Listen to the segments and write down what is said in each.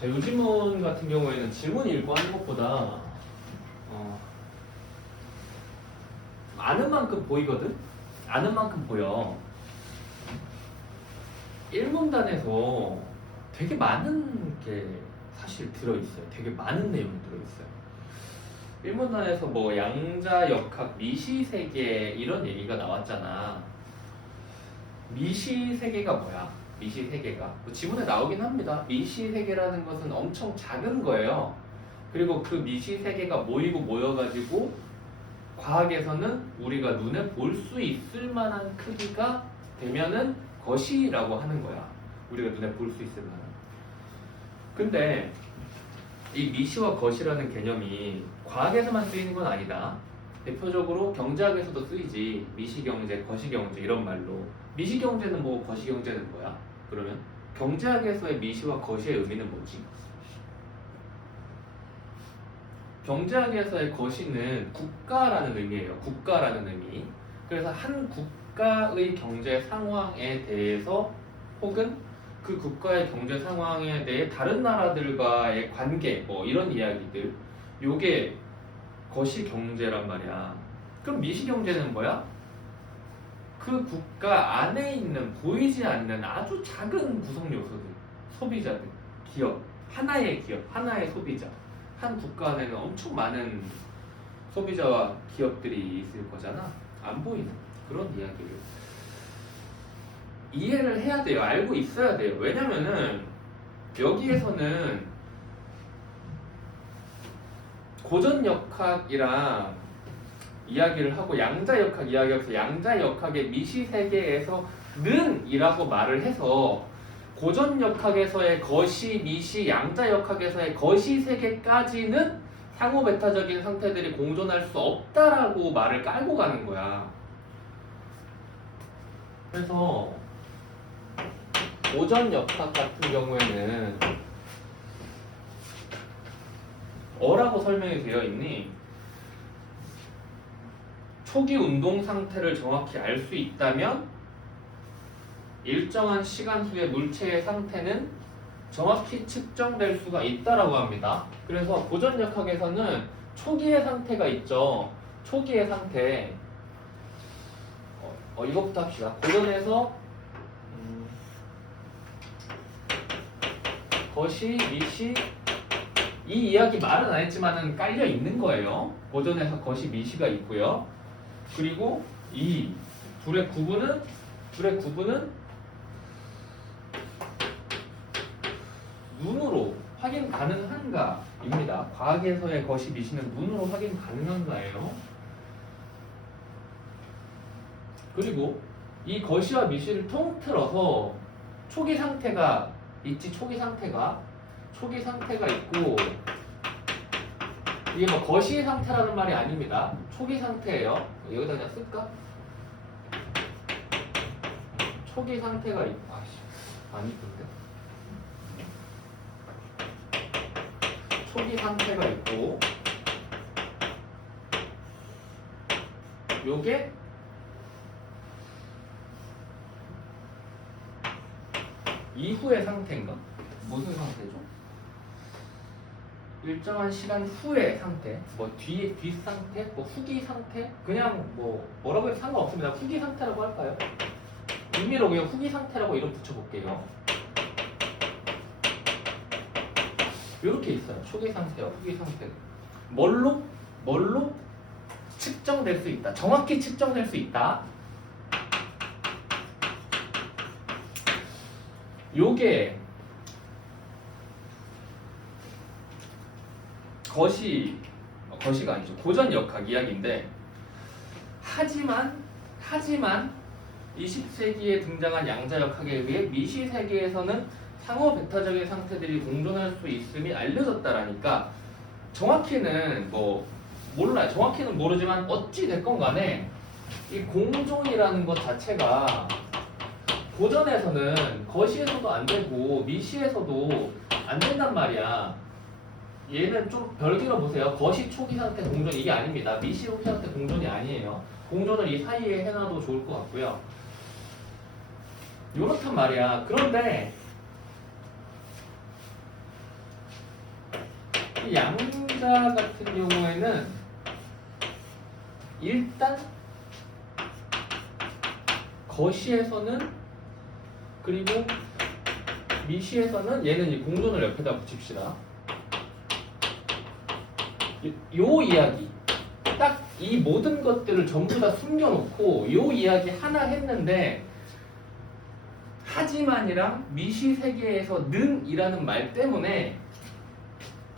자, 요 지문 같은 경우에는 질문 읽고 하는 것보다 아는 만큼 보이거든? 아는 만큼 보여. 1문단에서 되게 많은 게 사실 들어있어요. 되게 많은 내용이 들어있어요. 1문단에서 뭐 양자역학, 미시세계 이런 얘기가 나왔잖아. 미시세계가 뭐야? 미시세계가 뭐 지문에 나오긴 합니다. 미시세계라는 것은 엄청 작은 거예요. 그리고 그 미시세계가 모이고 모여가지고 과학에서는 우리가 눈에 볼 수 있을 만한 크기가 되면은 것이라고 하는 거야. 우리가 눈에 볼 수 있을 만한. 근데 이 미시와 것이라는 개념이 과학에서만 쓰이는 건 아니다. 대표적으로 경제학에서도 쓰이지. 미시경제, 거시경제 이런 말로. 미시경제는 뭐, 거시경제는 뭐야? 그러면 경제학에서의 미시와 거시의 의미는 뭐지? 경제학에서의 거시는 국가라는 의미예요. 국가라는 의미. 그래서 한 국가의 경제 상황에 대해서 혹은 그 국가의 경제 상황에 대해 다른 나라들과의 관계 뭐 이런 이야기들 요게 거시 경제란 말이야. 그럼 미시 경제는 뭐야? 그 국가 안에 있는 보이지 않는 아주 작은 구성 요소들, 소비자들, 기업, 하나의 기업, 하나의 소비자. 한 국가 안에는 엄청 많은 소비자와 기업들이 있을 거잖아. 안 보이는 그런 이야기를 이해를 해야 돼요. 알고 있어야 돼요. 왜냐면은 여기에서는 고전역학이랑 이야기를 하고 양자역학 이야기하면서 양자역학의 미시세계에서는 이라고 말을 해서 고전역학에서의 거시, 미시, 양자역학에서의 거시세계까지는 상호배타적인 상태들이 공존할 수 없다라고 말을 깔고 가는 거야. 그래서 고전역학 같은 경우에는 뭐라고 설명이 되어 있니? 초기 운동 상태를 정확히 알 수 있다면 일정한 시간 후에 물체의 상태는 정확히 측정될 수가 있다라고 합니다. 그래서 고전역학에서는 초기의 상태가 있죠. 초기의 상태. 이것부터 합시다. 고전에서 거시, 미시 이 이야기 말은 안 했지만은 깔려 있는 거예요. 고전에서 거시, 미시가 있고요. 그리고 이 둘의 구분은 눈으로 확인 가능한가입니다. 과학에서의 거시, 미시는 눈으로 확인 가능한가예요. 그리고 이 거시와 미시를 통틀어서 초기 상태가 있지. 초기 상태가 있고 이게 뭐 거시 상태라는 말이 아닙니다. 초기 상태예요. 여기다 그냥 쓸까? 초기 상태가 있고 아니 근데 초기 상태가 있고 요게 이후의 상태인가? 무슨 상태죠? 일정한 시간 후의 상태, 뭐 뒷 상태, 뭐 후기 상태, 그냥 뭐 뭐라고 해도 상관없습니다. 후기 상태라고 할까요? 의미로 그냥 후기 상태라고 이름 붙여볼게요. 이렇게 있어요. 초기 상태와 후기 상태. 뭘로 측정될 수 있다. 정확히 측정될 수 있다. 요게 거시가 아니죠. 고전역학 이야기인데 하지만 20세기에 등장한 양자역학에 의해 미시세계에서는 상호배타적인 상태들이 공존할 수 있음이 알려졌다라니까 정확히는 뭐 몰라요. 정확히는 모르지만 어찌 됐건 간에 이 공존이라는 것 자체가 고전에서는 거시에서도 안 되고 미시에서도 안 된단 말이야. 얘는 좀 별개로 보세요. 거시 초기 상태 공존 이게 아닙니다. 미시 초기 상태 공존이 아니에요. 공존을 이 사이에 해놔도 좋을 것 같고요. 요렇단 말이야. 그런데 이 양자 같은 경우에는 일단 거시에서는 그리고 미시에서는 얘는 이 공존을 옆에다 붙입시다. 요 이야기 딱 이 모든 것들을 전부 다 숨겨놓고 요 이야기 하나 했는데 하지만이랑 미시 세계에서 는이라는 말 때문에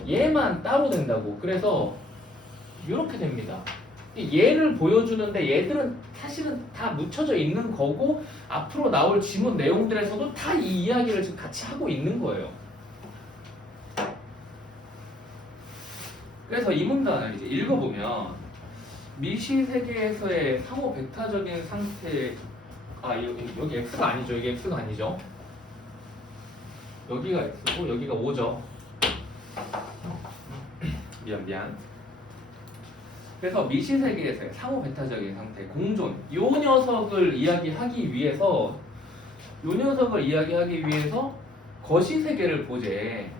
얘만 따로 된다고. 그래서 이렇게 됩니다. 얘를 보여주는데 얘들은 사실은 다 묻혀져 있는 거고 앞으로 나올 지문 내용들에서도 다 이 이야기를 지금 같이 하고 있는 거예요. 그래서 이 문단을 이제 읽어보면 미시 세계에서의 상호 배타적인 상태, 여기 x가 아니죠. 여기 x가 아니죠. 여기가 x고 여기가 5죠. 미안. 그래서 미시 세계에서의 상호 배타적인 상태, 공존, 요 녀석을 이야기하기 위해서 거시 세계를 보재.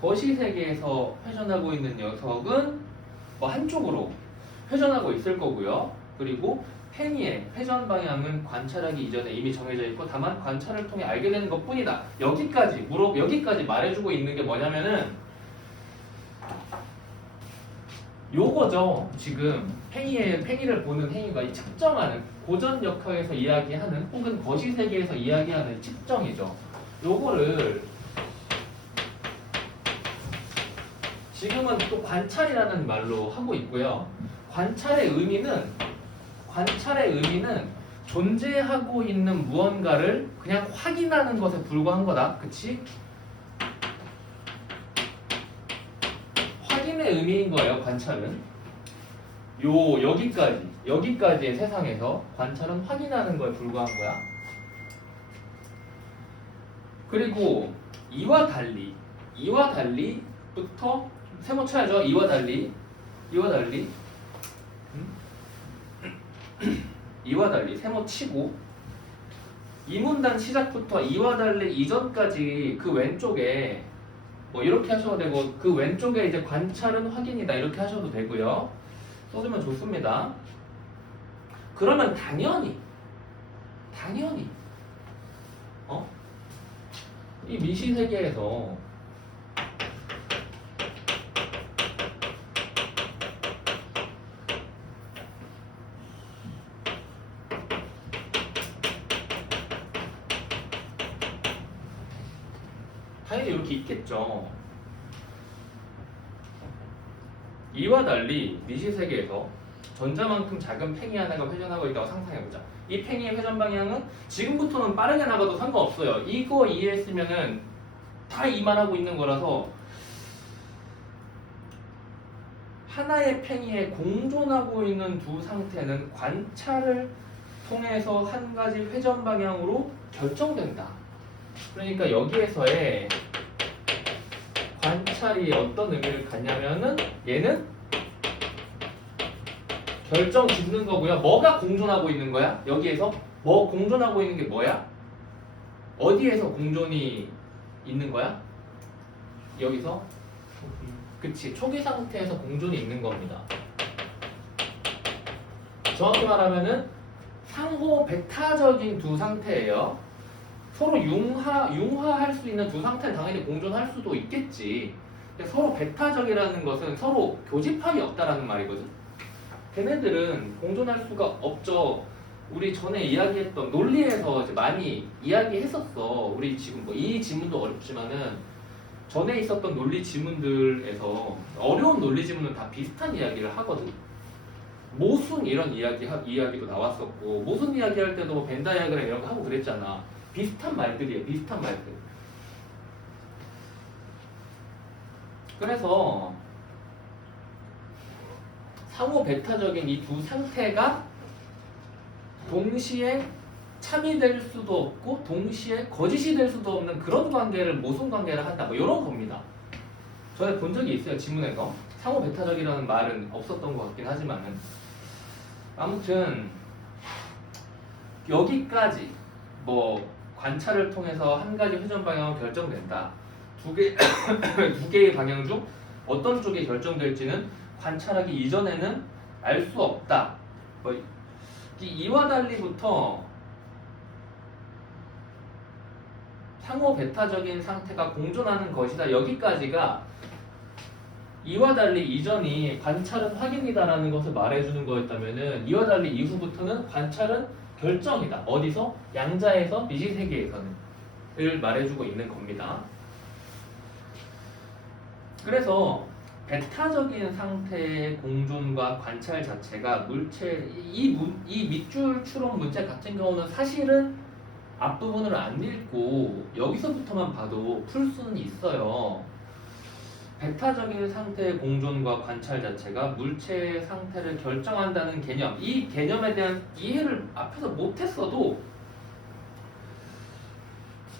거시 세계에서 회전하고 있는 녀석은 뭐 한쪽으로 회전하고 있을 거고요. 그리고 팽이의 회전 방향은 관찰하기 이전에 이미 정해져 있고 다만 관찰을 통해 알게 되는 것뿐이다. 여기까지 말해주고 있는 게 뭐냐면은 요거죠. 지금 팽이를 보는 행위가 이 측정하는 고전 역학에서 이야기하는 혹은 거시 세계에서 이야기하는 측정이죠. 요거를 지금은 또 관찰이라는 말로 하고 있고요. 관찰의 의미는 존재하고 있는 무언가를 그냥 확인하는 것에 불과한 거다. 그치? 확인의 의미인 거예요. 관찰은 여기까지의 세상에서 관찰은 확인하는 거에 불과한 거야. 그리고 이와 달리부터 세모 쳐야죠. 이와 달리 세모 치고 이 문단 시작부터 이와 달리 이전까지 그 왼쪽에 뭐 이렇게 하셔도 되고 그 왼쪽에 이제 관찰은 확인이다 이렇게 하셔도 되고요. 써주면 좋습니다. 그러면 당연히 이 미시 세계에서 당연히 이렇게 있겠죠. 이와 달리 미시 세계에서 전자만큼 작은 팽이 하나가 회전하고 있다고 상상해보자. 이 팽이의 회전 방향은 지금부터는 빠르게 나가도 상관없어요. 이거 이해했으면은 다 이만하고 있는 거라서 하나의 팽이에 공존하고 있는 두 상태는 관찰을 통해서 한 가지 회전 방향으로 결정된다. 그러니까 여기에서의 관찰이 어떤 의미를 갖냐면은 얘는 결정 짓는 거고요. 뭐가 공존하고 있는 거야? 여기에서 뭐 공존하고 있는 게 뭐야? 어디에서 공존이 있는 거야? 여기서? 그치, 초기 상태에서 공존이 있는 겁니다. 정확히 말하면은 상호 배타적인 두 상태예요. 서로 융화할 수 있는 두 상태는 당연히 공존할 수도 있겠지. 근데 서로 배타적이라는 것은 서로 교집합이 없다라는 말이거든. 걔네들은 공존할 수가 없죠. 우리 전에 이야기했던 논리에서 이제 많이 이야기했었어. 우리 지금 뭐 이 지문도 어렵지만은 전에 있었던 논리 지문들에서 어려운 논리 지문은 다 비슷한 이야기를 하거든. 모순 이런 이야기도 나왔었고 모순 이야기할 때도 뭐 벤 다이어그램 이런 거 하고 그랬잖아. 비슷한 말들이에요. 비슷한 말들. 그래서 상호 배타적인 이 두 상태가 동시에 참이 될 수도 없고 동시에 거짓이 될 수도 없는 그런 관계를 모순 관계를 한다. 뭐 이런 겁니다. 전에 본 적이 있어요. 지문에서. 상호 배타적이라는 말은 없었던 것 같긴 하지만은 아무튼 여기까지 뭐 관찰을 통해서 한 가지 회전 방향은 결정된다. 두 개의 방향 중 어떤 쪽이 결정될지는 관찰하기 이전에는 알 수 없다. 이와 달리부터 상호 배타적인 상태가 공존하는 것이다. 여기까지가 이와 달리 이전이 관찰은 확인이다라는 것을 말해주는 거였다면은 이와 달리 이후부터는 관찰은 결정이다. 어디서? 양자에서 미시세계에서는 을 말해주고 있는 겁니다. 그래서 배타적인 상태의 공존과 관찰 자체가 물체 이 밑줄 추론 문제 같은 경우는 사실은 앞부분을 안 읽고 여기서부터만 봐도 풀 수는 있어요. 배타적인 상태의 공존과 관찰 자체가 물체의 상태를 결정한다는 개념, 이 개념에 대한 이해를 앞에서 못했어도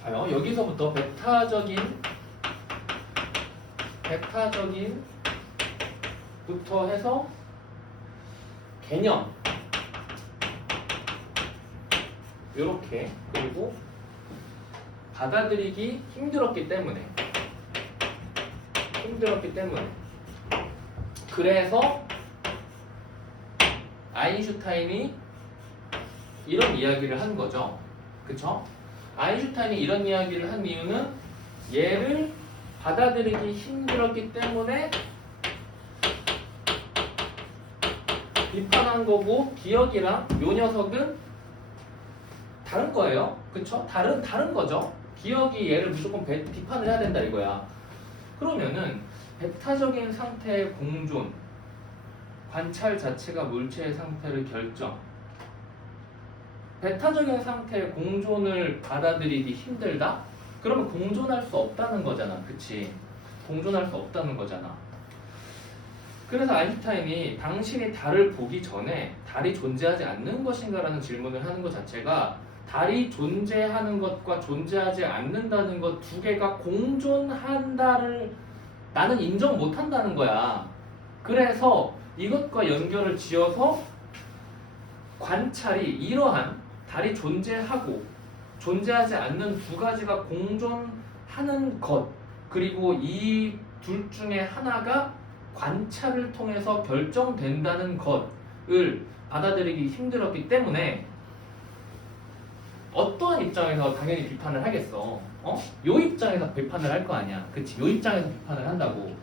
여기서부터 배타적인부터 해서 개념 이렇게, 그리고 받아들이기 힘들었기 때문에 그래서 아인슈타인이 이런 이야기를 한 거죠. 그쵸? 아인슈타인이 이런 이야기를 한 이유는 얘를 받아들이기 힘들었기 때문에 비판한 거고, 기억이랑 요 녀석은 다른 거예요. 그쵸? 다른 거죠. 기억이 얘를 무조건 비판을 해야 된다 이거야. 그러면은 배타적인 상태의 공존, 관찰 자체가 물체의 상태를 결정. 배타적인 상태의 공존을 받아들이기 힘들다? 그러면 공존할 수 없다는 거잖아. 그치? 공존할 수 없다는 거잖아. 그래서 아인슈타인이 당신이 달을 보기 전에 달이 존재하지 않는 것인가라는 질문을 하는 것 자체가 달이 존재하는 것과 존재하지 않는다는 것 두 개가 공존한다를 나는 인정 못한다는 거야. 그래서 이것과 연결을 지어서 관찰이 이러한 달이 존재하고 존재하지 않는 두 가지가 공존하는 것, 그리고 이 둘 중에 하나가 관찰을 통해서 결정된다는 것을 받아들이기 힘들었기 때문에 어떠한 입장에서 당연히 비판을 하겠어. 요 입장에서 비판을 할 거 아니야. 그치? 요 입장에서 비판을 한다고.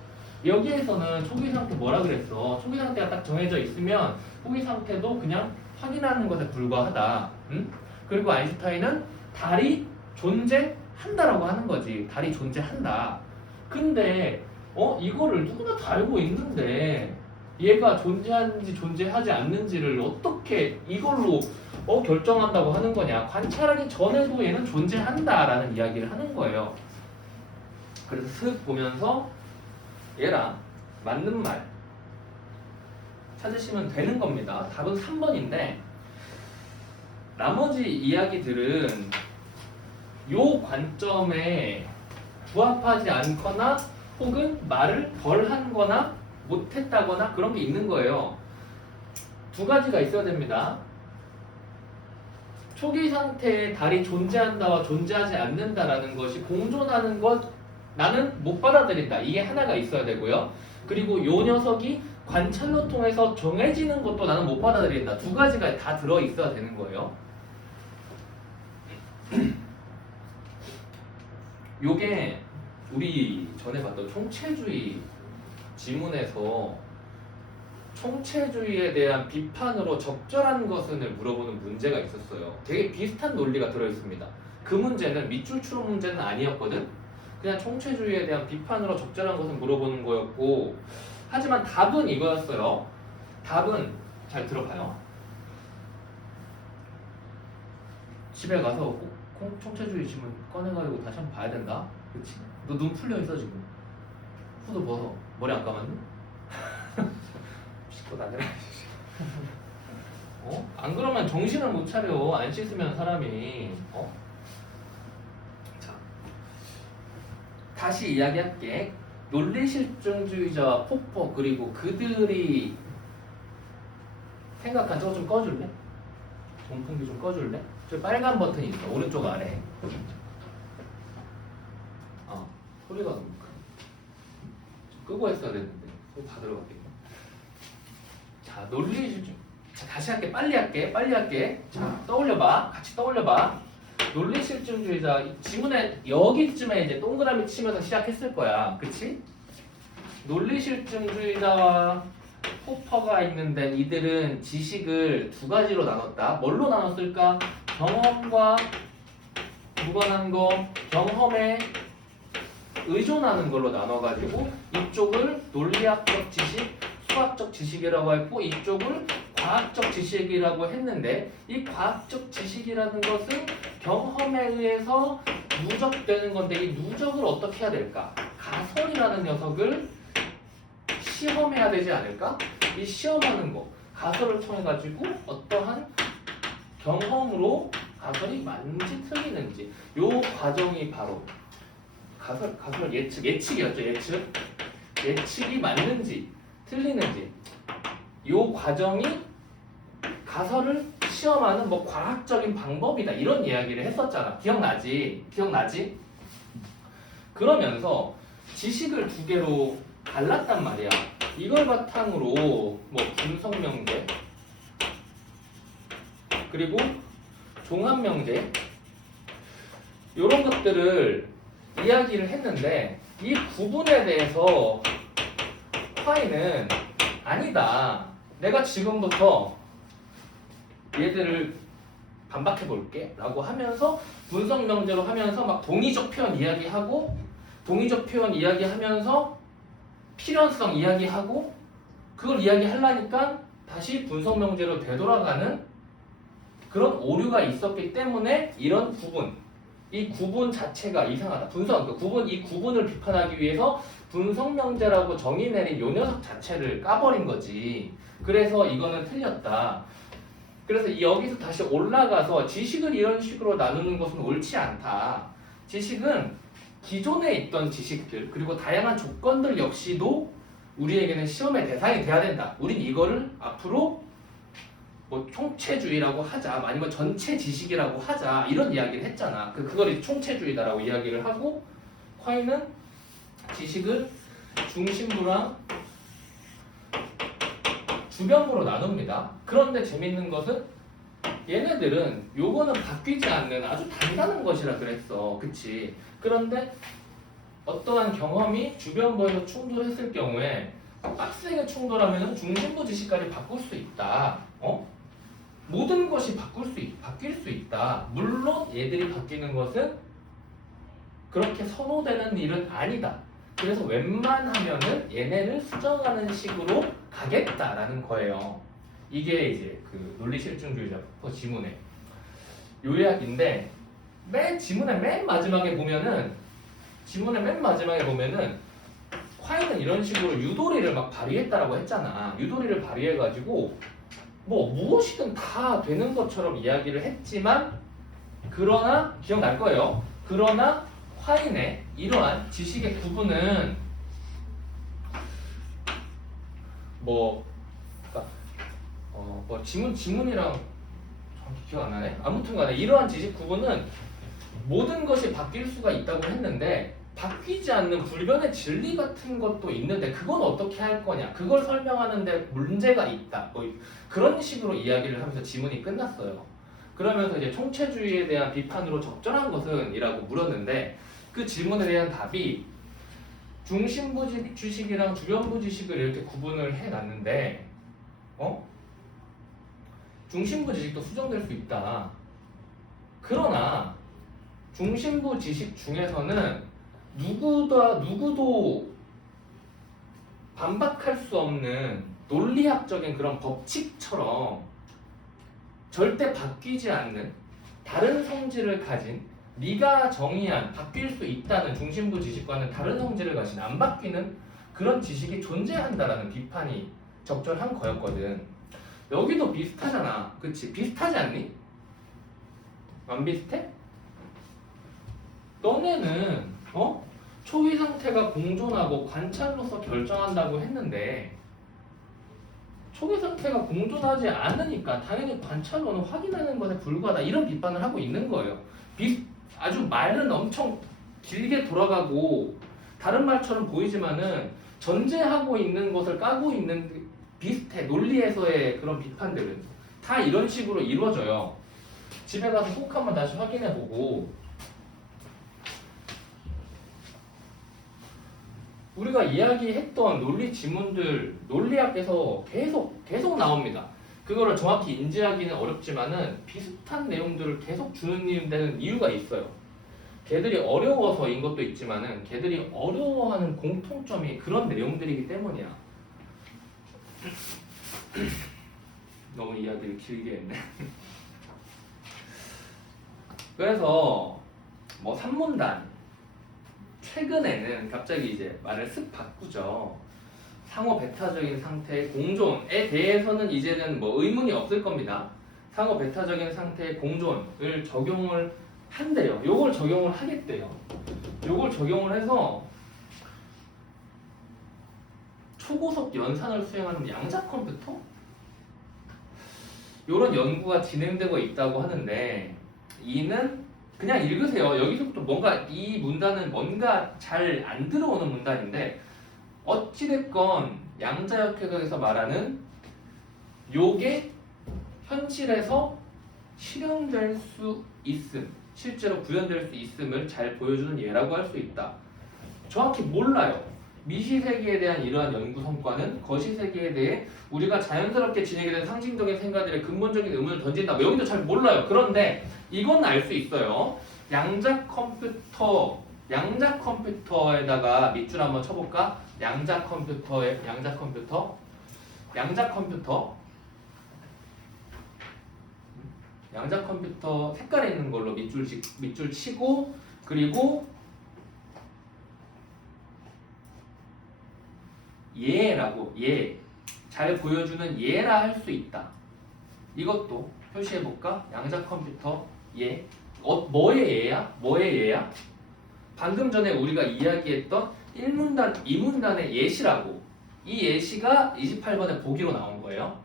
여기에서는 초기 상태 뭐라 그랬어? 초기 상태가 딱 정해져 있으면 초기 상태도 그냥 확인하는 것에 불과하다. 응? 그리고 아인슈타인은 달이 존재한다라고 하는 거지. 달이 존재한다. 근데 이거를 누구나 다 알고 있는데 얘가 존재하는지 존재하지 않는지를 어떻게 이걸로 결정한다고 하는 거냐. 관찰하기 전에도 얘는 존재한다라는 이야기를 하는 거예요. 그래서 슥 보면서 얘랑 맞는 말 찾으시면 되는 겁니다. 답은 3번인데 나머지 이야기들은 요 관점에 부합하지 않거나 혹은 말을 덜 한 거나 못했다거나 그런 게 있는 거예요. 두 가지가 있어야 됩니다. 초기 상태에 달이 존재한다와 존재하지 않는다라는 것이 공존하는 것 나는 못 받아들인다. 이게 하나가 있어야 되고요. 그리고 요 녀석이 관찰로 통해서 정해지는 것도 나는 못 받아들인다. 두 가지가 다 들어 있어야 되는 거예요. 요게 우리 전에 봤던 총체주의 지문에서 총체주의에 대한 비판으로 적절한 것은을 물어보는 문제가 있었어요. 되게 비슷한 논리가 들어있습니다. 그 문제는 밑줄 추론 문제는 아니었거든. 그냥 총체주의에 대한 비판으로 적절한 것을 물어보는 거였고, 하지만 답은 이거였어요. 답은 잘 들어봐요. 집에 가서 꼭 총체주의 지문 꺼내가지고 다시 한번 봐야 된다. 그치? 너 눈 풀려 있어 지금. 후드 벗어. 머리 안 감았니? 씻고 나가라. 안 그러면 정신을 못 차려. 안 씻으면 사람이. 자, 다시 이야기할게. 논리실증주의자와 포퍼 그리고 그들이 생각한 저거 좀 꺼줄래? 온풍기 좀 꺼줄래? 저 빨간 버튼이 있어. 오른쪽 아래. 소리가 너무 커. 끄고 했어야 됐는데 다 들어갔겠네. 자, 논리실증. 자, 다시 할게. 빨리 할게. 자, 떠올려봐. 같이 떠올려봐. 논리실증주의자 지문에 여기쯤에 이제 동그라미 치면서 시작했을 거야. 그치? 논리실증주의자와 호퍼가 있는데 이들은 지식을 두 가지로 나눴다. 뭘로 나눴을까? 경험과 무관한 거, 경험에 의존하는 걸로 나눠가지고 이쪽을 논리학적 지식, 수학적 지식이라고 했고 이쪽을 과학적 지식이라고 했는데 이 과학적 지식이라는 것은 경험에 의해서 누적되는 건데 이 누적을 어떻게 해야 될까? 가설이라는 녀석을 시험해야 되지 않을까? 이 시험하는 거, 가설을 통해 가지고 어떠한 경험으로 가설이 맞는지 틀리는지 요 과정이 바로 가설 예측이었죠. 예측이 맞는지 틀리는지 요 과정이 가설을 시험하는 뭐 과학적인 방법이다 이런 이야기를 했었잖아. 기억나지? 그러면서 지식을 두 개로 갈랐단 말이야. 이걸 바탕으로 뭐 분석명제 그리고 종합명제 이런 것들을 이야기를 했는데 이 구분에 대해서 화이는 아니다. 내가 지금부터 얘들을 반박해 볼게 라고 하면서 분석명제로 하면서 막 동의적 표현 이야기하면서 필연성 이야기하고 그걸 이야기하려니까 다시 분석명제로 되돌아가는 그런 오류가 있었기 때문에 이런 이 구분 자체가 이상하다. 이 구분을 비판하기 위해서 분석명제라고 정의 내린 요 녀석 자체를 까버린 거지. 그래서 이거는 틀렸다. 그래서 여기서 다시 올라가서 지식을 이런 식으로 나누는 것은 옳지 않다. 지식은 기존에 있던 지식들 그리고 다양한 조건들 역시도 우리에게는 시험의 대상이 돼야 된다. 우린 이거를 앞으로 뭐 총체주의라고 하자, 아니면 전체 지식이라고 하자 이런 이야기를 했잖아. 그걸 총체주의다라고 이야기를 하고 화이는 지식을 중심부랑 주변부로 나눕니다. 그런데 재밌는 것은 얘네들은 요거는 바뀌지 않는 아주 단단한 것이라 그랬어. 그치? 그런데 어떠한 경험이 주변부에서 충돌했을 경우에 빡세게 충돌하면 중심부 지식까지 바꿀 수 있다. 모든 것이 바뀔 수 있다. 물론 얘들이 바뀌는 것은 그렇게 선호되는 일은 아니다. 그래서 웬만하면은 얘네를 수정하는 식으로 가겠다라는 거예요. 이게 이제 그 논리실증주의자 지문의 요약인데 지문의 맨 마지막에 보면은 화이는 이런 식으로 유도리를 막 발휘했다라고 했잖아. 유도리를 발휘해가지고 뭐 무엇이든 다 되는 것처럼 이야기를 했지만 그러나 기억날 거예요. 그러나 화인의 이러한 지식의 구분은 지문이랑 정확히 기억 안 나네. 아무튼간에 이러한 지식 구분은 모든 것이 바뀔 수가 있다고 했는데 바뀌지 않는 불변의 진리 같은 것도 있는데 그건 어떻게 할 거냐, 그걸 설명하는데 문제가 있다, 뭐 그런 식으로 이야기를 하면서 지문이 끝났어요. 그러면서 이제 총체주의에 대한 비판으로 적절한 것은? 이라고 물었는데 그 질문에 대한 답이 중심부 지식이랑 주변부 지식을 이렇게 구분을 해놨는데 중심부 지식도 수정될 수 있다. 그러나 중심부 지식 중에서는 누구도 반박할 수 없는 논리학적인 그런 법칙처럼 절대 바뀌지 않는 다른 성질을 가진, 네가 정의한 바뀔 수 있다는 중심부 지식과는 다른 성질을 가진 안 바뀌는 그런 지식이 존재한다라는 비판이 적절한 거였거든. 여기도 비슷하잖아. 그치? 비슷하지 않니? 안 비슷해? 너네는 초기 상태가 공존하고 관찰로서 결정한다고 했는데 초기 상태가 공존하지 않으니까 당연히 관찰로는 확인하는 것에 불과하다, 이런 비판을 하고 있는 거예요. 아주 말은 엄청 길게 돌아가고 다른 말처럼 보이지만은 전제하고 있는 것을 까고 있는 비슷해. 논리에서의 그런 비판들은 다 이런 식으로 이루어져요. 집에 가서 꼭 한번 다시 확인해보고 우리가 이야기했던 논리 지문들 논리학에서 계속 나옵니다. 그거를 정확히 인지하기는 어렵지만은 비슷한 내용들을 계속 주는 데는 이유가 있어요. 걔들이 어려워서인 것도 있지만은 걔들이 어려워하는 공통점이 그런 내용들이기 때문이야. 너무 이야기를 길게 했네. 그래서 뭐 산문단 최근에는 갑자기 이제 말을 쓱 바꾸죠. 상호 배타적인 상태의 공존에 대해서는 이제는 뭐 의문이 없을 겁니다. 상호 배타적인 상태의 공존을 적용을 한대요. 요걸 적용을 하겠대요. 요걸 적용을 해서 초고속 연산을 수행하는 양자 컴퓨터? 요런 연구가 진행되고 있다고 하는데 이는 그냥 읽으세요. 여기서부터 뭔가 이 문단은 뭔가 잘 안 들어오는 문단인데 어찌됐건 양자역학에서 말하는 요게 현실에서 실현될 수 있음, 실제로 구현될 수 있음을 잘 보여주는 예라고 할 수 있다. 정확히 몰라요. 미시세계에 대한 이러한 연구 성과는 거시세계에 대해 우리가 자연스럽게 진행이 된 상징적인 생각들의 근본적인 의문을 던진다. 뭐 여기도 잘 몰라요. 그런데 이건 알 수 있어요. 양자 컴퓨터에다가 밑줄 한번 쳐볼까? 양자 컴퓨터 색깔에 있는 걸로 밑줄 치고 그리고 예라고 잘 보여주는 예라 할 수 있다. 이것도 표시해볼까? 양자 컴퓨터 예. 뭐의 예야? 방금 전에 우리가 이야기했던 1문단, 2문단의 예시라고. 이 예시가 28번에 보기로 나온 거예요.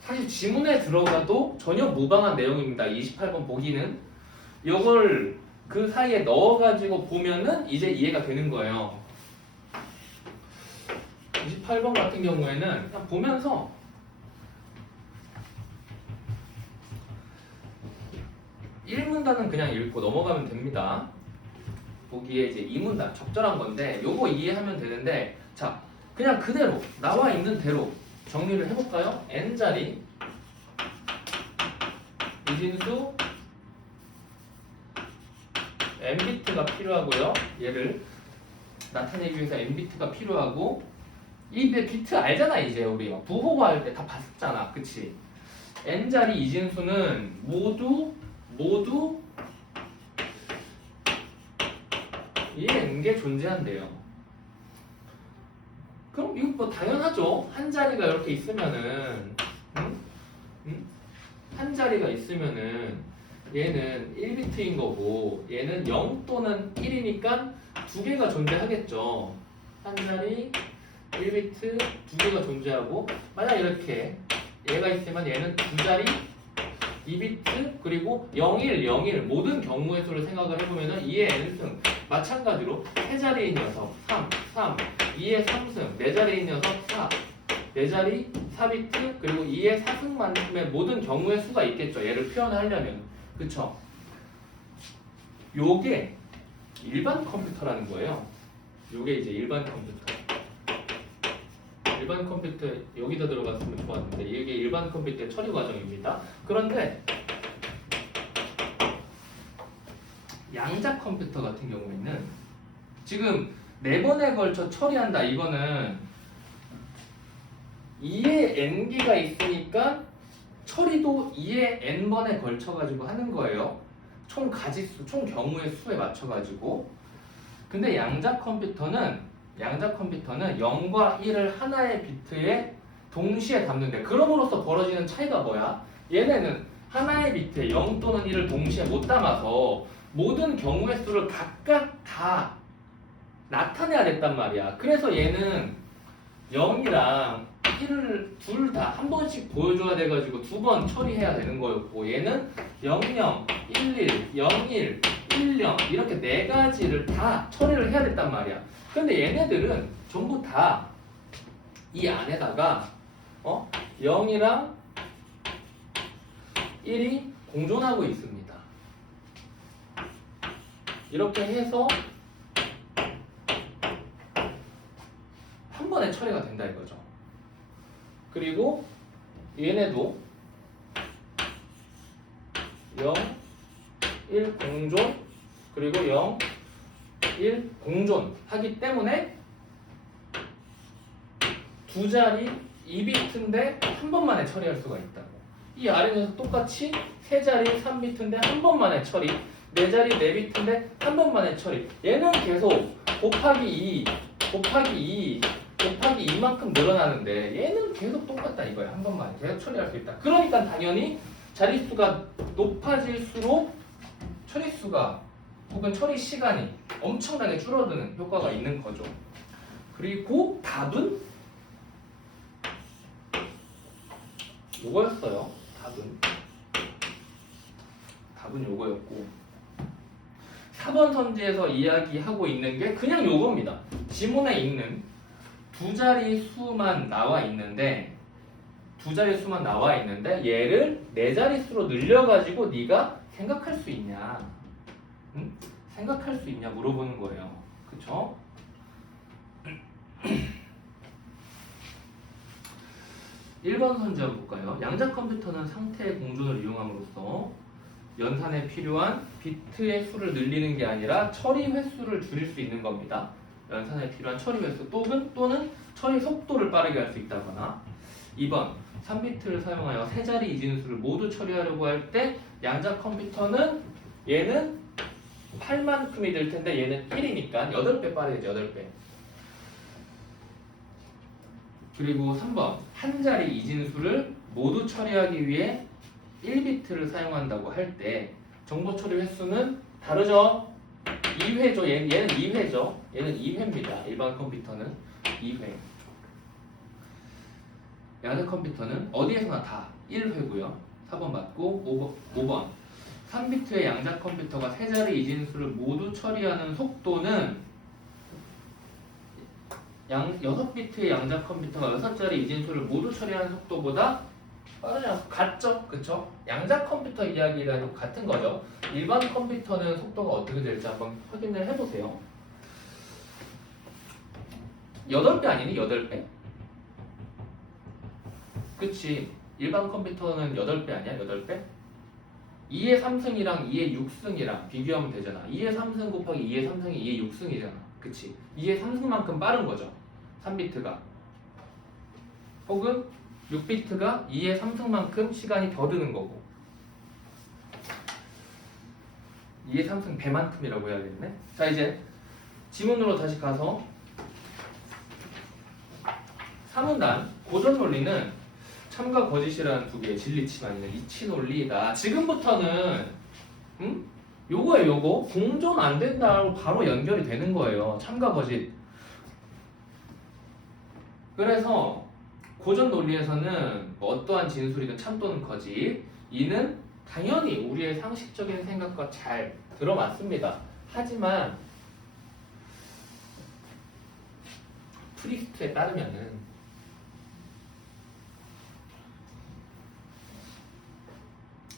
사실 지문에 들어가도 전혀 무방한 내용입니다. 28번 보기는. 이걸 그 사이에 넣어가지고 보면은 이제 이해가 되는 거예요. 28번 같은 경우에는 그냥 보면서 (1문단은) 그냥 읽고 넘어가면 됩니다. 보기에 이제 2문단 적절한 건데 요거 이해하면 되는데 자 그냥 그대로 나와 있는 대로 정리를 해볼까요? n자리 이진수 n비트가 필요하고요. 얘를 나타내기 위해서 n비트가 필요하고 이 비트 알잖아. 이제 우리 부호화 할 때 다 봤었잖아. 그치? n자리 이진수는 모두 이 n개 존재한대요. 그럼 이거 뭐 당연하죠. 한 자리가 이렇게 있으면은 한 자리가 있으면은 얘는 1비트인 거고 얘는 0 또는 1이니까 두 개가 존재하겠죠. 한 자리 1비트 두 개가 존재하고 만약 이렇게 얘가 있으면 얘는 두 자리 2비트 그리고 01, 01 모든 경우의 수를 생각을 해보면은 2의 n승 마찬가지로 세 자리인 녀석 3, 2의 3승 네 자리인 녀석 4, 네 자리 4비트 그리고 2의 4승만큼의 모든 경우의 수가 있겠죠. 얘를 표현하려면 그쵸? 요게 일반 컴퓨터라는 거예요. 요게 이제 일반 컴퓨터. 일반 컴퓨터 여기다 들어갔으면 좋았는데 이게 일반 컴퓨터의 처리 과정입니다. 그런데 양자 컴퓨터 같은 경우에는 지금 4번에 걸쳐 처리한다. 이거는 2의 n개가 있으니까 처리도 2의 n번에 걸쳐 가지고 하는 거예요. 총 가지수, 총 경우의 수에 맞춰 가지고. 근데 양자 컴퓨터는 0과 1을 하나의 비트에 동시에 담는데 그럼으로써 벌어지는 차이가 뭐야? 얘네는 하나의 비트에 0 또는 1을 동시에 못 담아서 모든 경우의 수를 각각 다 나타내야 됐단 말이야. 그래서 얘는 0이랑 P를 둘 다 한 번씩 보여줘야 돼가지고 두 번 처리해야 되는 거였고 얘는 00, 11, 01, 10 이렇게 네 가지를 다 처리를 해야 됐단 말이야. 근데 얘네들은 전부 다 이 안에다가 0이랑 1이 공존하고 있습니다. 이렇게 해서 한 번에 처리가 된다 이거죠. 그리고 얘네도 0, 1 공존 그리고 0, 1 공존 하기 때문에 두 자리 2비트인데 한 번만에 처리할 수가 있다고. 이 아래에서 똑같이 세 자리 3비트인데 한 번만에 처리, 네 자리 4비트인데 한 번만에 처리. 얘는 계속 곱하기 2, 곱하기 2, 곱하기 2만큼 늘어나는데 얘는 계속 똑같다 이거야. 한 번만에 계속 처리할 수 있다. 그러니까 당연히 자릿수가 높아질수록 처리수가 혹은 처리 시간이 엄청나게 줄어드는 효과가 있는 거죠. 그리고 답은 요거였어요. 답은 요거였고 4번 선지에서 이야기하고 있는 게 그냥 요겁니다. 지문에 있는 두 자리 수만 나와 있는데 얘를 네 자리 수로 늘려가지고 네가 생각할 수 있냐? 응? 생각할 수 있냐 물어보는 거예요. 그쵸? 1번 선지 한번 볼까요? 양자 컴퓨터는 상태 공존을 이용함으로써 연산에 필요한 비트의 수를 늘리는 게 아니라 처리 횟수를 줄일 수 있는 겁니다. 연산에 필요한 처리 횟수 또는 처리 속도를 빠르게 할 수 있다거나 2번 3비트를 사용하여 세 자리 이진수를 모두 처리하려고 할 때 양자 컴퓨터는 얘는 8만큼이 될 텐데 얘는 1이니까 8배 빠르겠죠. 8배. 그리고 3번 한 자리 이진수를 모두 처리하기 위해 1비트를 사용한다고 할 때 정보 처리 횟수는 다르죠? 2회죠. 얘는 2회죠. 얘는 2회입니다. 일반 컴퓨터는 2회. 양자 컴퓨터는 어디에서나 다 1회고요. 4번 맞고 5번 3비트의 양자 컴퓨터가 세 자리 이진수를 모두 처리하는 속도는 6비트의 양자 컴퓨터가 6자리 이진수를 모두 처리하는 속도보다 빠르냐? 같죠? 그쵸? 양자 컴퓨터 이야기랑 같은 거죠. 일반 컴퓨터는 속도가 어떻게 될지 한번 확인을 해보세요. 8배 아니니? 8배? 그치? 일반 컴퓨터는 8배 아니야? 8배? 2의 3승이랑 2의 6승이랑 비교하면 되잖아. 2의 3승 곱하기 2의 3승이 2의 6승이잖아. 그치? 2의 3승만큼 빠른 거죠. 3비트가. 혹은 6비트가 2의 3승만큼 시간이 더 드는 거고. 2의 3승 배만큼이라고 해야겠네. 자, 이제 지문으로 다시 가서 3문단 고전 논리는 참과 거짓이라는 두 개의 진리치만 있는 이치 논리다. 지금부터는 요거예요. 요거 공존 안 된다고 바로 연결이 되는 거예요. 참과 거짓. 그래서 고전 논리에서는 뭐 어떠한 진술이든 참 또는 거짓 이는 당연히 우리의 상식적인 생각과 잘 들어맞습니다. 하지만 프리스트에 따르면은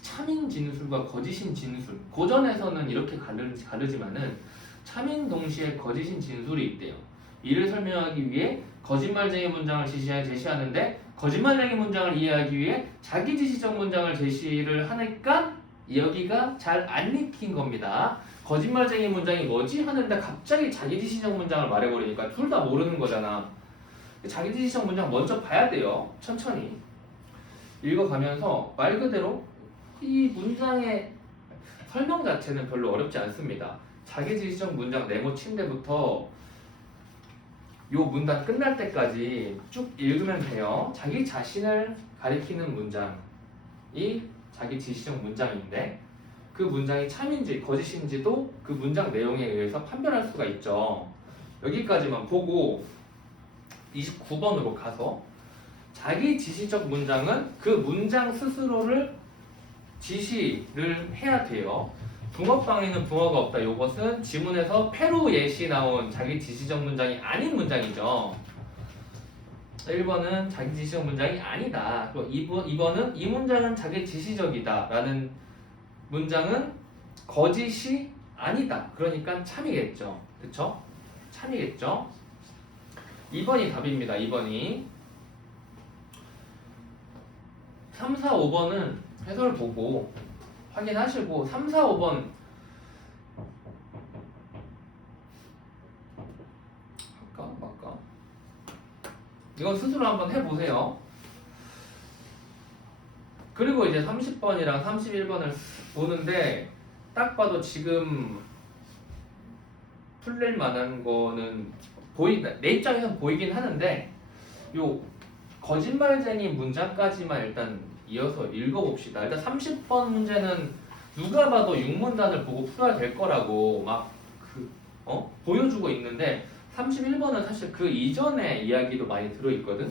참인 진술과 거짓인 진술 고전에서는 이렇게 가르지만은 참인 동시에 거짓인 진술이 있대요. 이를 설명하기 위해 거짓말쟁이 문장을 제시하는데 거짓말쟁이 문장을 이해하기 위해 자기지시적 문장을 제시를 하니까 여기가 잘 안 읽힌 겁니다. 거짓말쟁이 문장이 뭐지? 하는데 갑자기 자기지시적 문장을 말해버리니까 둘 다 모르는 거잖아. 자기지시적 문장 먼저 봐야 돼요. 천천히 읽어가면서 말 그대로 이 문장의 설명 자체는 별로 어렵지 않습니다. 자기지시적 문장 네모 침대부터 요 문단 끝날 때까지 쭉 읽으면 돼요. 자기 자신을 가리키는 문장이 자기지시적 문장인데 그 문장이 참인지 거짓인지도 그 문장 내용에 의해서 판별할 수가 있죠. 여기까지만 보고 29번으로 가서 자기 지시적 문장은 그 문장 스스로를 지시를 해야 돼요. 붕어빵에는 붕어가 없다. 이것은 지문에서 페루 예시 나온 자기 지시적 문장이 아닌 문장이죠. 1번은 자기 지시적 문장이 아니다. 그리고 2번은 이 문장은 자기 지시적이다 라는 문장은 거짓이 아니다. 그러니까 참이겠죠. 그쵸? 참이겠죠? 2번이 답입니다. 2번이 3, 4, 5번은 해설 보고 확인하시고 3, 4, 5번 할까 말까? 이건 스스로 한번 해보세요. 그리고 이제 30번이랑 31번을 보는데 딱 봐도 지금 풀릴 만한 거는 내 입장에서는 보이긴 하는데 요 거짓말쟁이 문장까지만 일단 이어서 읽어봅시다. 일단 30번 문제는 누가 봐도 6문단을 보고 풀어야 될 거라고 막 보여주고 있는데 31번은 사실 그 이전의 이야기도 많이 들어있거든.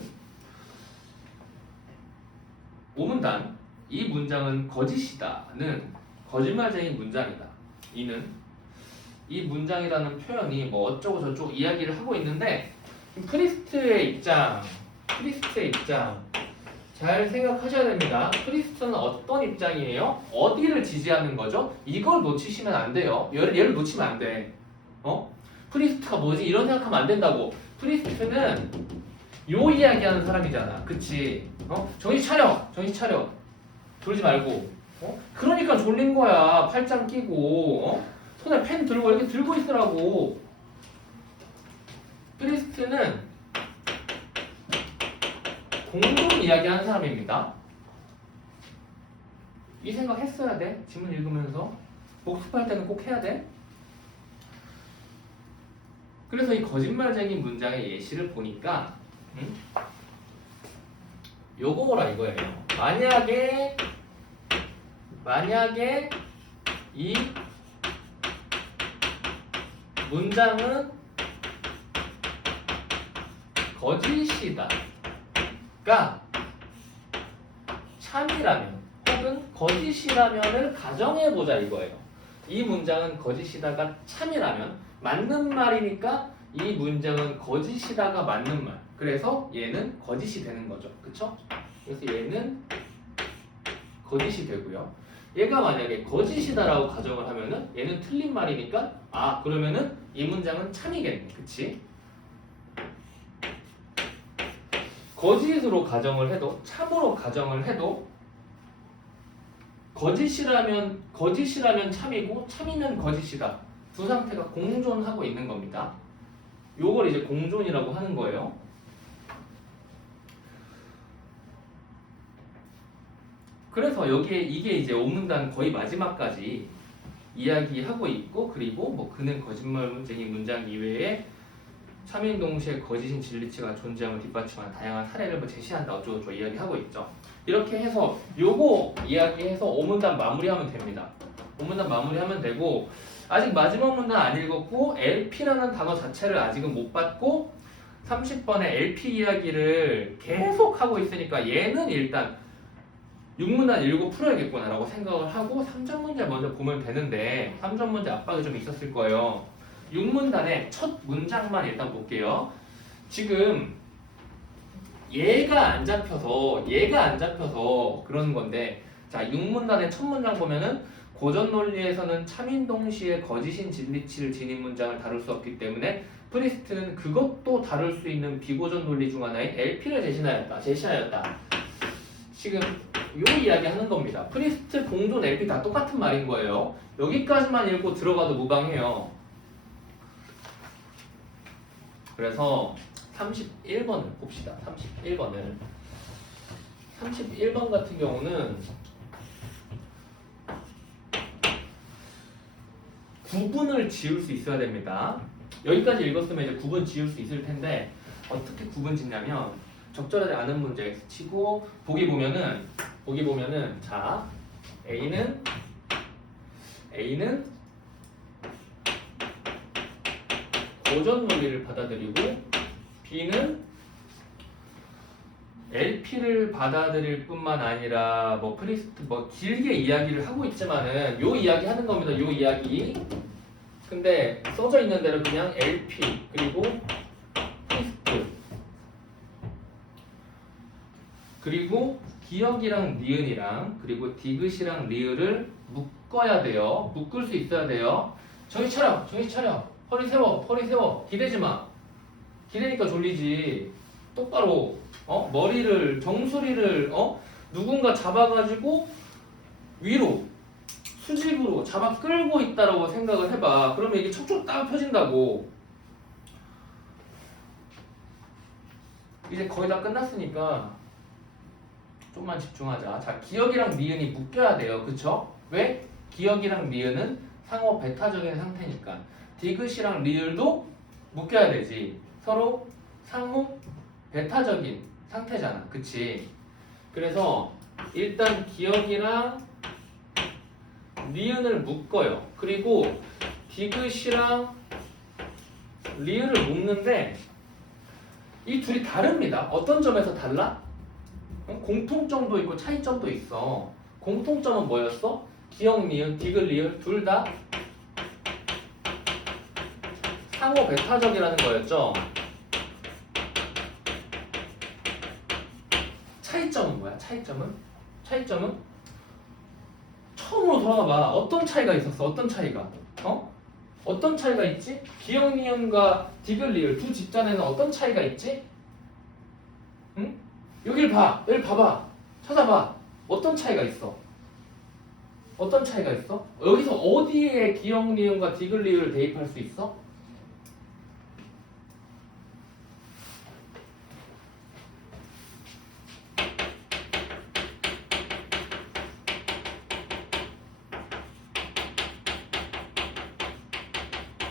5문단 이 문장은 거짓이다는 거짓말쟁이 문장이다. 이는 이 문장이라는 표현이 뭐 어쩌고 저쩌고 이야기를 하고 있는데 프리스트의 입장 잘 생각하셔야 됩니다. 프리스트는 어떤 입장이에요? 어디를 지지하는 거죠? 이걸 놓치시면 안 돼요. 얘를 놓치면 안 돼. 프리스트가 뭐지? 이런 생각하면 안 된다고. 프리스트는 요 이야기하는 사람이잖아. 그치? 정신 차려. 졸지 말고. 그러니까 졸린 거야. 팔짱 끼고. 손에 펜 들고 이렇게 들고 있으라고. 프리스트는 공동 이야기하는 사람입니다. 이 생각 했어야 돼. 지문 읽으면서. 복습할 때는 꼭 해야 돼. 그래서 이 거짓말쟁이 문장의 예시를 보니까 요거라 이거예요. 만약에 이 문장은 거짓이다가 참이라면 혹은 거짓이라면을 가정해보자 이거예요. 이 문장은 거짓이다가 참이라면 맞는 말이니까 이 문장은 거짓이다가 맞는 말. 그래서 얘는 거짓이 되는 거죠. 그쵸? 그래서 얘는 거짓이 되고요. 얘가 만약에 거짓이다라고 가정을 하면은 얘는 틀린 말이니까 그러면은 이 문장은 참이겠네. 그치? 거짓으로 가정을 해도 참으로 가정을 해도 거짓이라면 참이고 참이면 거짓이다. 두 상태가 공존하고 있는 겁니다. 요걸 이제 공존이라고 하는 거예요. 그래서 여기에 이게 이제 5문단 거의 마지막까지 이야기하고 있고 그리고 뭐 그는 거짓말쟁이 문장 이외에 참인 동시에 거짓인 진리치가 존재함을 뒷받침하는 다양한 사례를 뭐 제시한다 어쩌고저쩌고 이야기하고 있죠. 이렇게 해서 요거 이야기해서 5문단 마무리하면 됩니다. 5문단 마무리하면 되고 아직 마지막 문단 안 읽었고 LP라는 단어 자체를 아직은 못 봤고 30번의 LP 이야기를 계속 하고 있으니까 얘는 일단 6문단 읽고 풀어야겠구나 라고 생각을 하고 3점 문제 먼저 보면 되는데 3점 문제 압박이 좀 있었을 거예요. 6문단의 첫 문장만 일단 볼게요. 지금 얘가 안 잡혀서 그런 건데 자 6문단의 첫 문장 보면은 고전 논리에서는 참인 동시에 거짓인 진리치를 지닌 문장을 다룰 수 없기 때문에 프리스트는 그것도 다룰 수 있는 비고전 논리 중 하나인 LP를 제시하였다. 지금 요 이야기 하는 겁니다. 프리스트, 공존, LP 다 똑같은 말인 거예요. 여기까지만 읽고 들어가도 무방해요. 그래서 31번을 봅시다. 31번 같은 경우는 구분을 지을 수 있어야 됩니다. 여기까지 읽었으면 이제 구분 지을 수 있을 텐데 어떻게 구분 짓냐면 적절하지 않은 문제 치고 보기 보면은 자 A는 고전 논리를 받아들이고 B는 LP를 받아들일 뿐만 아니라 뭐 프리스트 뭐 길게 이야기를 하고 있지만은 요 이야기 하는 겁니다. 요 이야기. 근데 써져 있는 대로 그냥 LP 그리고 프리스트 그리고 기억이랑 니은이랑 그리고 디귿이랑 리을을 묶어야 돼요. 묶을 수 있어야 돼요. 정신 차려, 정신 차려. 허리 세워, 허리 세워. 기대지 마. 기대니까 졸리지. 똑바로 머리를 정수리를 누군가 잡아가지고 위로 수직으로 잡아 끌고 있다라고 생각을 해봐. 그러면 이게 척추 딱 펴진다고. 이제 거의 다 끝났으니까 좀만 집중하자. 자, 기억이랑 니은이 묶여야 돼요. 그쵸? 왜? 기억이랑 니은은 상호 배타적인 상태니까. 디귿이랑 리을도 묶여야 되지. 서로 상호 배타적인 상태잖아. 그치? 그래서 일단 기억이랑 니은을 묶어요. 그리고 디귿이랑 리을을 묶는데 이 둘이 다릅니다. 어떤 점에서 달라? 공통점도 있고 차이점도 있어. 공통점은 뭐였어? 기억, 니은, 디귿, 리을 둘 다 상호 배타적이라는 거였죠. 차이점은 뭐야? 차이점은 처음으로 돌아가 봐. 어떤 차이가 있었어? 어떤 차이가? 어떤 차이가 있지? 기억, 니은과 디귿, 리을 두 집단에는 어떤 차이가 있지? 응? 여길 봐. 여기 봐봐. 찾아봐. 어떤 차이가 있어? 어떤 차이가 있어? 여기서 어디에 기억, 니은과 디귿, 리을을 대입할 수 있어?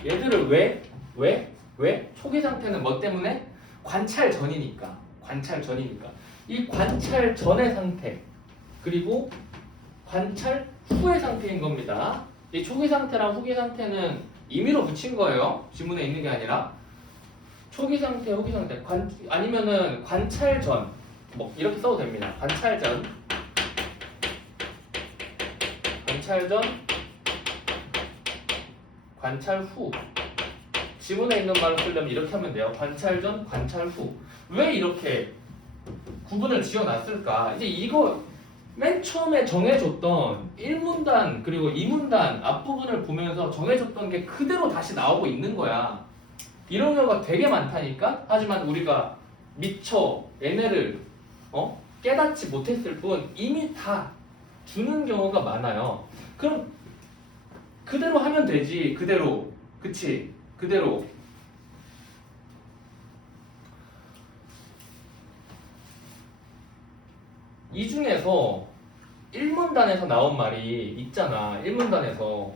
얘들을 왜? 초기 상태는 뭐 때문에? 관찰 전이니까. 이 관찰 전의 상태 그리고 관찰 후의 상태인 겁니다. 이 초기 상태랑 후기 상태는 임의로 붙인 거예요. 지문에 있는 게 아니라 초기 상태, 후기 상태, 아니면은 관찰 전, 뭐 이렇게 써도 됩니다. 관찰 전, 관찰 후. 지문에 있는 말을 쓰려면 이렇게 하면 돼요. 관찰 전, 관찰 후. 왜 이렇게 구분을 지어놨을까? 이제 이거 맨 처음에 정해줬던 1문단 그리고 2문단 앞부분을 보면서 정해줬던 게 그대로 다시 나오고 있는 거야. 이런 경우가 되게 많다니까? 하지만 우리가 미처 얘네를 깨닫지 못했을 뿐 이미 다 주는 경우가 많아요. 그럼 그대로 하면 되지. 그대로. 그치? 그대로. 이 중에서 1문단에서 나온 말이 있잖아. 1문단에서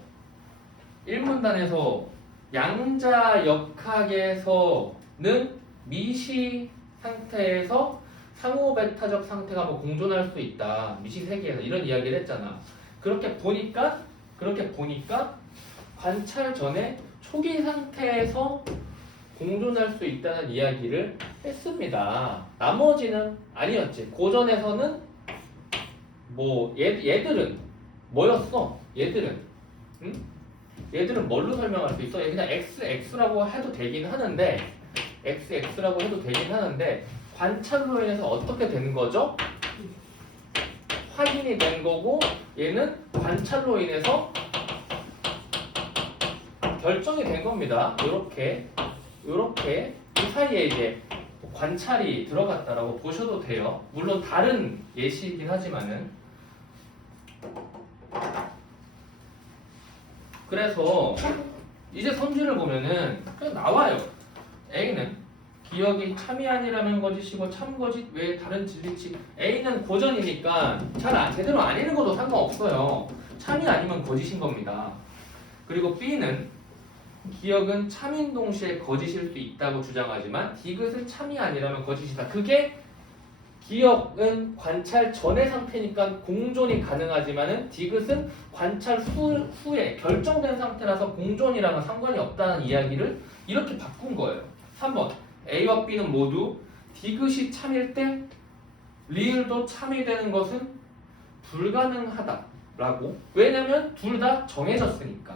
양자 역학에서는 미시 상태에서 상호 배타적 상태가 뭐 공존할 수 있다. 미시 세계에서 이런 이야기를 했잖아. 그렇게 보니까 관찰 전에 초기 상태에서 공존할 수 있다는 이야기를 했습니다. 나머지는 아니었지. 고전에서는 뭐 얘들은 뭐였어? 얘들은 뭘로 설명할 수 있어? 그냥 XX라고 해도 되긴 하는데 관찰로 인해서 어떻게 되는 거죠? 확인이 된 거고 얘는 관찰로 인해서 결정이 된 겁니다. 요렇게 이 사이에 이제 관찰이 들어갔다라고 보셔도 돼요. 물론 다른 예시이긴 하지만은. 그래서 이제 선지를 보면은 그냥 나와요. A는 기억이 참이 아니라면 거짓이고 참 거짓 외에 다른 진리치. A는 고전이니까 제대로 안 읽어도 상관없어요. 참이 아니면 거짓인 겁니다. 그리고 B는 기억은 참인 동시에 거짓일 수 있다고 주장하지만 디귿은 참이 아니라면 거짓이다. 그게 기억은 관찰 전의 상태니까 공존이 가능하지만은 디귿은 관찰 후에 결정된 상태라서 공존이랑은 상관이 없다는 이야기를 이렇게 바꾼 거예요. 3번 A와 B는 모두 디귿이 참일 때 리을도 참이 되는 것은 불가능하다라고. 왜냐면 둘 다 정해졌으니까.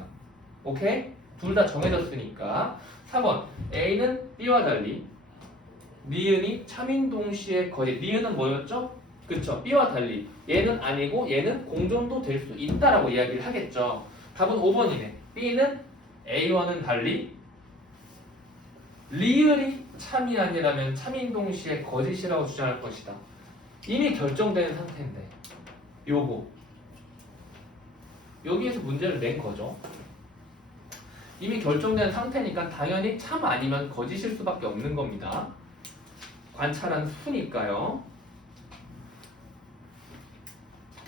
오케이? 둘 다 정해졌으니까. 4번 A는 B와 달리 니은이 참인 동시에 거짓. 니은은 뭐였죠? 그쵸? B와 달리 얘는 아니고 얘는 공존도 될 수 있다라고 이야기를 하겠죠. 답은 5번이네. B는 A와는 달리 리을이 참이 아니라면 참인 동시에 거짓이라고 주장할 것이다. 이미 결정된 상태인데 요거 여기에서 문제를 낸 거죠. 이미 결정된 상태니까 당연히 참 아니면 거짓일 수밖에 없는 겁니다. 관찰한 수니까요.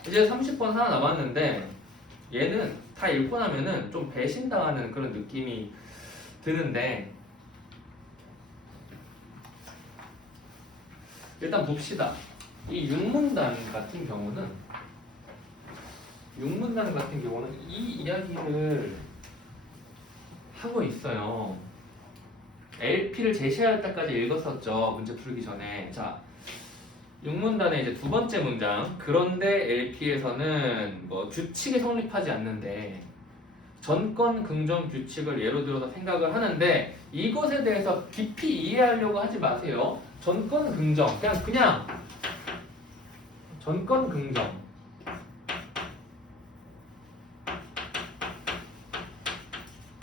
이제 30번 하나 남았는데 얘는 다 읽고 나면은 좀 배신당하는 그런 느낌이 드는데 일단 봅시다. 이 육문단 같은 경우는 이 이야기를 하고 있어요. LP를 제시할 때까지 읽었었죠. 문제 풀기 전에. 자, 육문단의 이제 두 번째 문장. 그런데 LP에서는 뭐 규칙이 성립하지 않는데 전권 긍정 규칙을 예로 들어서 생각을 하는데 이것에 대해서 깊이 이해하려고 하지 마세요. 전권 긍정 그냥 전권 긍정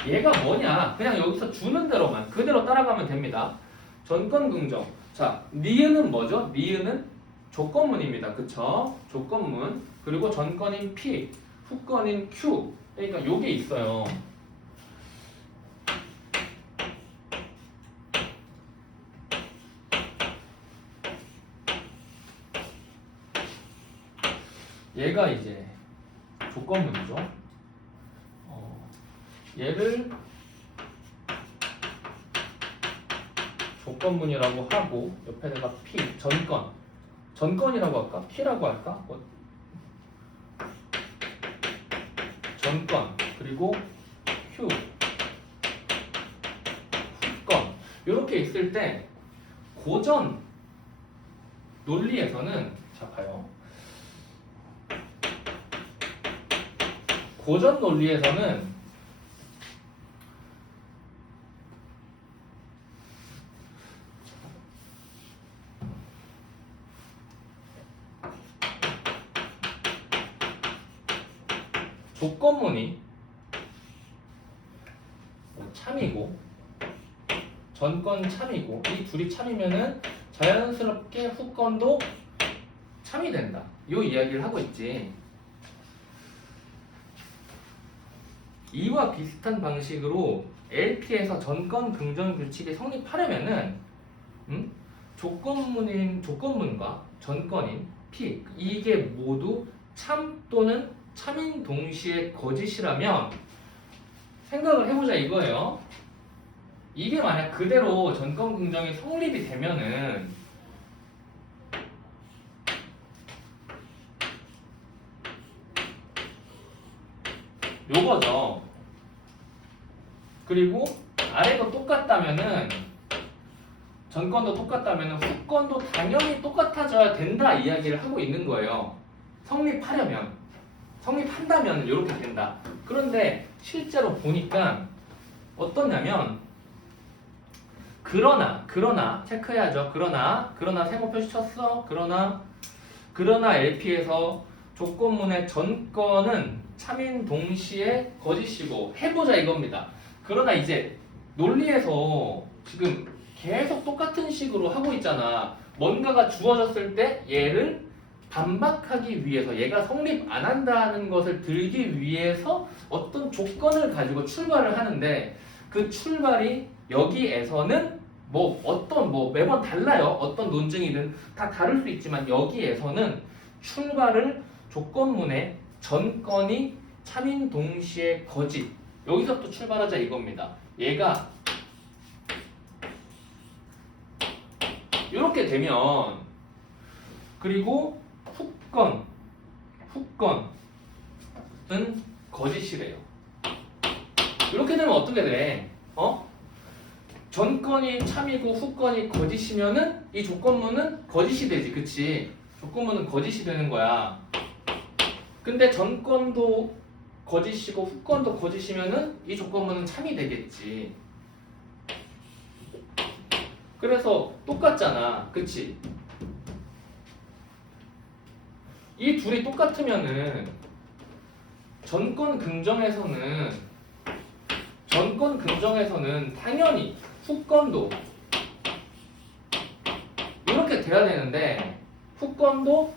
얘가 뭐냐 그냥 여기서 주는 대로만 그대로 따라가면 됩니다. 전권 긍정. 자, 니은은 뭐죠? 니은은 조건문입니다. 그쵸? 조건문. 그리고 전권인 P, 후건인 Q. 그러니까 요게 있어요. 얘가 이제 조건문이죠. 얘를 조건문이라고 하고 옆에다가 P, 전권이라고 할까? P라고 할까? 전권 그리고 Q, 후건 이렇게 있을 때 고전 논리에서는 자 봐요. 고전 논리에서는 조건문이 참이고 전권 참이고 이 둘이 참이면은 자연스럽게 후건도 참이 된다. 이 이야기를 하고 있지. 이와 비슷한 방식으로 LP에서 전권 긍정 규칙이 성립하려면은 조건문과 전권인 P 이게 모두 참 또는 참인 동시에 거짓이라면 생각을 해보자 이거예요. 이게 만약 그대로 전권 긍정이 성립이 되면은 요거죠. 그리고 아래도 똑같다면은 전권도 똑같다면은 후권도 당연히 똑같아져야 된다 이야기를 하고 있는 거예요. 성립한다면 이렇게 된다. 그런데 실제로 보니까 어떠냐면 그러나 체크해야죠. 그러나 세모 표시 쳤어. 그러나 LP에서 조건문의 전권은 참인 동시에 거짓이고 해보자 이겁니다. 그러나 이제 논리에서 지금 계속 똑같은 식으로 하고 있잖아. 뭔가가 주어졌을 때 얘를 반박하기 위해서 얘가 성립 안 한다는 것을 들기 위해서 어떤 조건을 가지고 출발을 하는데 그 출발이 여기에서는 매번 달라요. 어떤 논증이든 다 다를 수 있지만 여기에서는 출발을 조건문의 전권이 참인 동시에 거짓 여기서부터 출발하자 이겁니다. 얘가 이렇게 되면 그리고 후건은 거짓이래요. 이렇게 되면 어떻게 돼? 전권이 참이고 후건이 거짓이면은 이 조건문은 거짓이 되지, 그치? 조건문은 거짓이 되는 거야. 근데 전건도 거짓이고 후건도 거짓이면은 이 조건문은 참이 되겠지. 그래서 똑같잖아. 그치? 이 둘이 똑같으면은 전건 긍정에서는 당연히 후건도 이렇게 돼야 되는데 후건도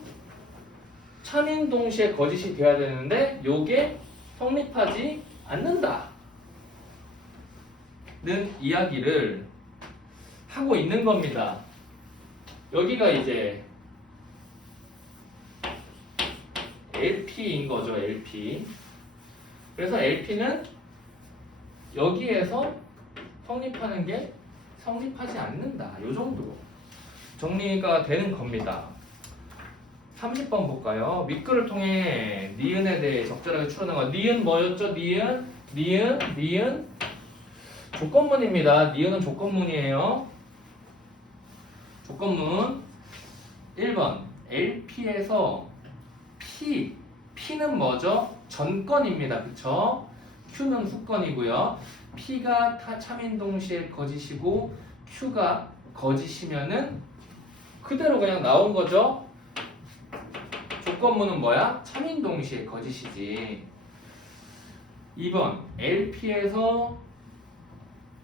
참인 동시에 거짓이 돼야 되는데 요게 성립하지 않는다 는 이야기를 하고 있는 겁니다. 여기가 이제 LP인 거죠. LP. 그래서 LP는 여기에서 성립하는 게 성립하지 않는다. 요 정도 정리가 되는 겁니다. 30번 볼까요? 밑글을 통해 니은에 대해 적절하게 추론한 거. 니은 뭐였죠? 니은 조건문입니다. 니은은 조건문이에요. 조건문 1번 LP에서 P는 뭐죠? 전건입니다. 그쵸? Q는 후건이고요. P가 참인 동시에 거짓이고 Q가 거짓이면은 그대로 그냥 나온 거죠. 조건문은 뭐야? 참인 동시에 거짓이지. 2번 LP에서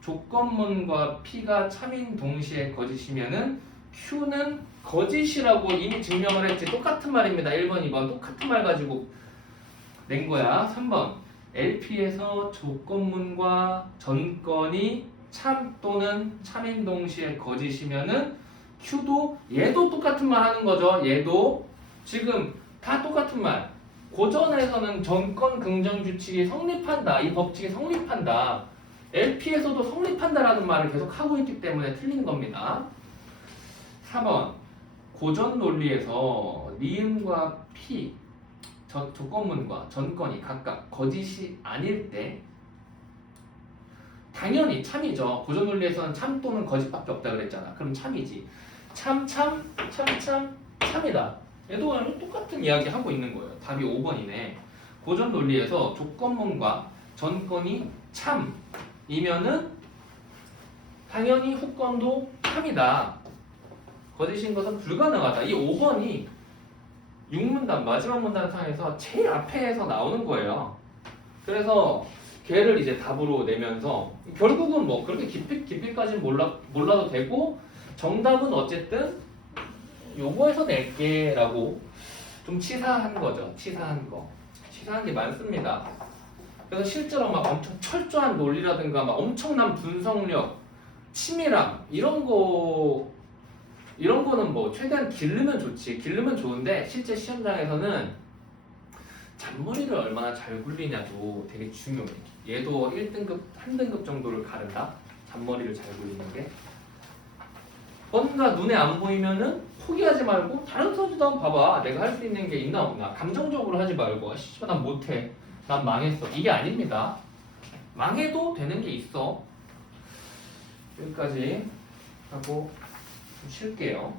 조건문과 P가 참인 동시에 거짓이면은 Q는 거짓이라고 이미 증명을 했지. 똑같은 말입니다. 1번, 2번 똑같은 말 가지고 낸 거야. 3번 LP에서 조건문과 전건이 참 또는 참인 동시에 거짓이면은 Q도 얘도 똑같은 말 하는 거죠. 얘도 지금 다 똑같은 말. 고전에서는 전건 긍정 규칙이 성립한다. 이 법칙이 성립한다. LP에서도 성립한다라는 말을 계속 하고 있기 때문에 틀린 겁니다. 4번 고전 논리에서 니은과 P 조건문과 전건이 각각 거짓이 아닐 때 당연히 참이죠. 고전 논리에서는 참 또는 거짓밖에 없다 그랬잖아. 그럼 참이지. 참이다. 얘도 그냥 똑같은 이야기 하고 있는 거예요. 답이 5번이네. 고전 논리에서 조건문과 전건이 참이면은 당연히 후건도 참이다. 거짓인 것은 불가능하다. 이 5번이 6문단 마지막 문단상에서 제일 앞에서 나오는 거예요. 그래서 걔를 이제 답으로 내면서 결국은 뭐 그렇게 깊이까지는 몰라도 되고 정답은 어쨌든 요거에서 낼게 라고 좀 치사한 거죠. 치사한 거. 치사한 게 많습니다. 그래서 실제로 막 엄청 철저한 논리라든가 막 엄청난 분석력, 치밀함 이런 거는 뭐 최대한 기르면 좋지. 기르면 좋은데 실제 시험장에서는 잔머리를 얼마나 잘 굴리냐도 되게 중요해. 얘도 1등급, 한 등급 정도를 가른다. 잔머리를 잘 굴리는 게. 뭔가 눈에 안 보이면은 포기하지 말고 다른 선수도 한번 봐봐. 내가 할 수 있는 게 있나 없나. 감정적으로 하지 말고 씨발 난 못해. 난 망했어. 이게 아닙니다. 망해도 되는 게 있어. 여기까지 하고 좀 쉴게요.